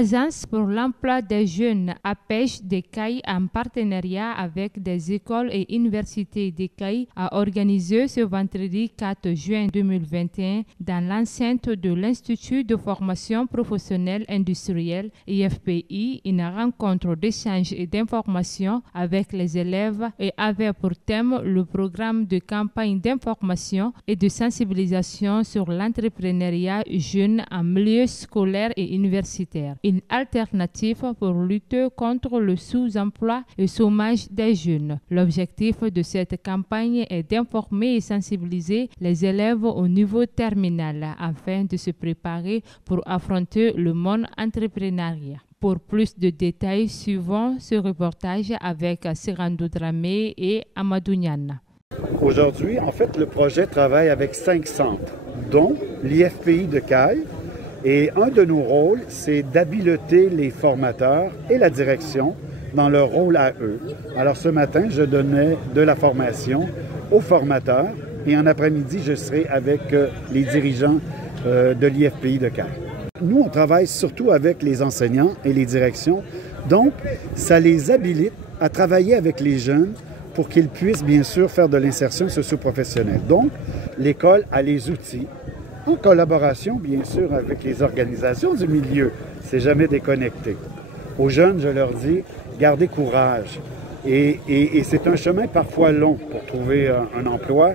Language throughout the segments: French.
Agence pour l'emploi des jeunes APEJ d'Ekaï, en partenariat avec des écoles et universités d'Ekaï, a organisé ce vendredi 4 juin 2021 dans l'enceinte de l'Institut de formation professionnelle industrielle IFPI une rencontre d'échange et d'information avec les élèves et avait pour thème le programme de campagne d'information et de sensibilisation sur l'entrepreneuriat jeune en milieu scolaire et universitaire. Une alternative pour lutter contre le sous-emploi et le chômage des jeunes. L'objectif de cette campagne est d'informer et sensibiliser les élèves au niveau terminal afin de se préparer pour affronter le monde entrepreneurial. Pour plus de détails, suivons ce reportage avec Serando Dramé et Amadou Niana. Aujourd'hui, en fait, le projet travaille avec 5 centres, dont l'IFPI d'Ekaï. Et un de nos rôles, c'est d'habiliter les formateurs et la direction dans leur rôle à eux. Alors ce matin, je donnais de la formation aux formateurs et en après-midi, je serai avec les dirigeants de l'IFPI d'Ekaï. Nous, on travaille surtout avec les enseignants et les directions, donc ça les habilite à travailler avec les jeunes pour qu'ils puissent bien sûr faire de l'insertion socio-professionnelle. Donc, l'école a les outils, en collaboration, bien sûr, avec les organisations du milieu. C'est jamais déconnecté. Aux jeunes, je leur dis, gardez courage. Et c'est un chemin parfois long pour trouver un emploi,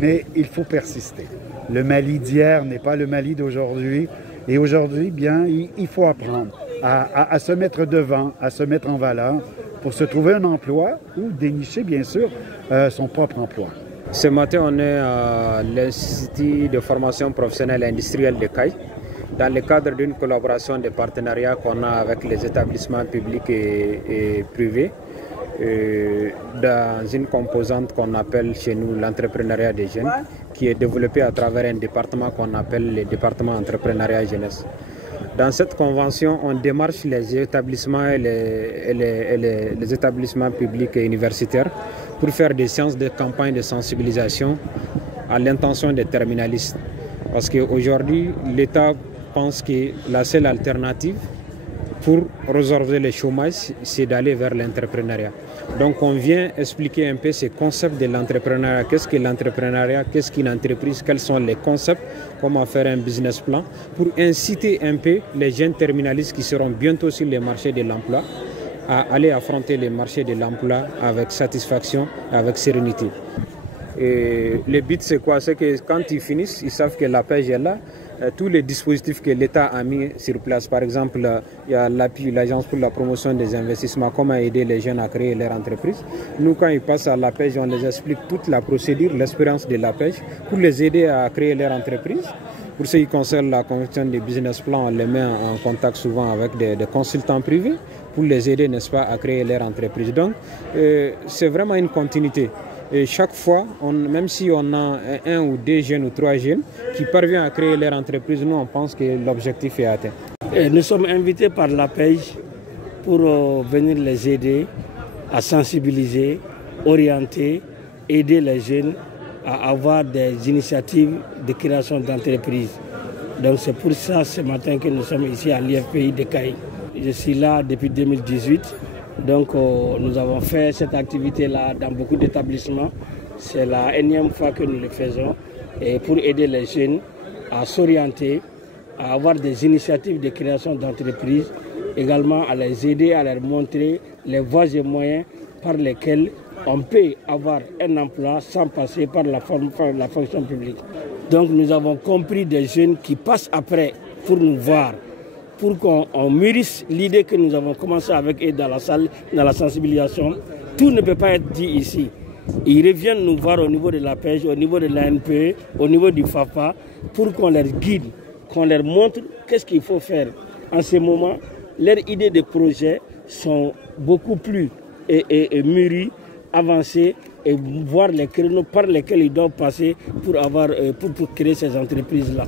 mais il faut persister. Le Mali d'hier n'est pas le Mali d'aujourd'hui. Et aujourd'hui, bien, il faut apprendre à se mettre devant, à se mettre en valeur pour se trouver un emploi ou dénicher, bien sûr, son propre emploi. Ce matin, on est à l'Institut de formation professionnelle industrielle d'Ekaï, dans le cadre d'une collaboration de partenariat qu'on a avec les établissements publics et privés, dans une composante qu'on appelle chez nous l'entrepreneuriat des jeunes, qui est développée à travers un département qu'on appelle le département entrepreneuriat jeunesse. Dans cette convention, on démarche les établissements et les établissements publics et universitaires pour faire des séances de campagne de sensibilisation à l'intention des terminalistes. Parce qu'aujourd'hui, l'État pense que la seule alternative pour résorber le chômage, c'est d'aller vers l'entrepreneuriat. Donc on vient expliquer un peu ces concepts de l'entrepreneuriat. Qu'est-ce que l'entrepreneuriat? Qu'est-ce qu'une entreprise? Quels sont les concepts? Comment faire un business plan? Pour inciter un peu les jeunes terminalistes qui seront bientôt sur les marchés de l'emploi à aller affronter les marchés de l'emploi avec satisfaction, avec sérénité. Et le but c'est quoi? C'est que quand ils finissent, ils savent que la pêche est là. Tous les dispositifs que l'État a mis sur place, par exemple, il y a l'API, l'Agence pour la promotion des investissements, comment aider les jeunes à créer leur entreprise. Nous, quand ils passent à la pêche, on les explique toute la procédure, l'expérience de la pêche, pour les aider à créer leur entreprise. Pour ce qui concerne la construction des business plans, on les met en contact souvent avec des consultants privés pour les aider, n'est-ce pas, à créer leur entreprise. Donc, c'est vraiment une continuité. Et chaque fois, même si on a 1 ou 2 jeunes ou 3 jeunes qui parviennent à créer leur entreprise, nous on pense que l'objectif est atteint. Et nous sommes invités par l'APEJ pour venir les aider à sensibiliser, orienter, aider les jeunes à avoir des initiatives de création d'entreprises. Donc c'est pour ça ce matin que nous sommes ici à l'IFPI d'Ekaï. Je suis là depuis 2018. Donc nous avons fait cette activité-là dans beaucoup d'établissements. C'est la énième fois que nous le faisons et pour aider les jeunes à s'orienter, à avoir des initiatives de création d'entreprises, également à les aider, à leur montrer les voies et moyens par lesquels on peut avoir un emploi sans passer par la fonction publique. Donc nous avons compris des jeunes qui passent après pour nous voir, pour qu'on mûrisse l'idée que nous avons commencé avec eux dans la salle, dans la sensibilisation. Tout ne peut pas être dit ici. Ils reviennent nous voir au niveau de la pêche, au niveau de l'ANPE, au niveau du FAFA, pour qu'on leur guide, qu'on leur montre qu'est-ce qu'il faut faire. En ce moment, leurs idées de projet sont beaucoup plus mûries, avancées, et voir les créneaux par lesquels ils doivent passer pour créer ces entreprises-là.